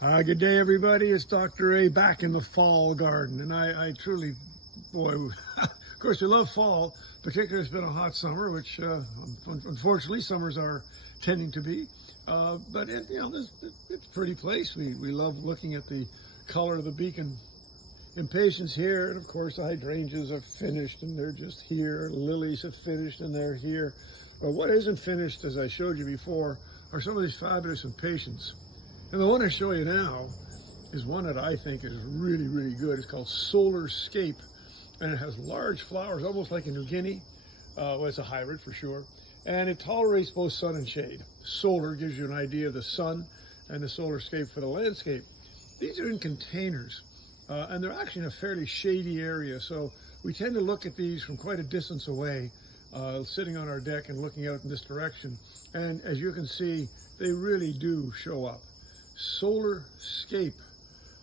Good day, everybody. It's Dr. A back in the fall garden. And I truly, boy, of course, we love fall, particularly it's been a hot summer, which unfortunately summers are tending to be. But it's a pretty place. We love looking at the color of the beacon impatiens here. And of course, the hydrangeas are finished and they're just here. Lilies have finished and they're here. But what isn't finished, as I showed you before, are some of these fabulous impatiens. And the one I show you now is one that I think is really, really good. It's called Solarscape, and it has large flowers, almost like a New Guinea. Well, it's a hybrid for sure. And it tolerates both sun and shade. Solar gives you an idea of the sun, and the Solarscape for the landscape. These are in containers, and they're actually in a fairly shady area. So we tend to look at these from quite a distance away, sitting on our deck and looking out in this direction. And as you can see, they really do show up. Solarscape.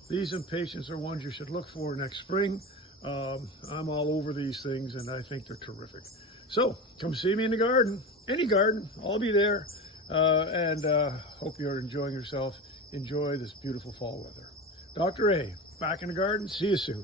These impatiens are ones you should look for next spring. I'm all over these things and I think they're terrific. So come see me in the garden, any garden, I'll be there. And hope you're enjoying yourself. Enjoy this beautiful fall weather. Dr. A, back in the garden. See you soon.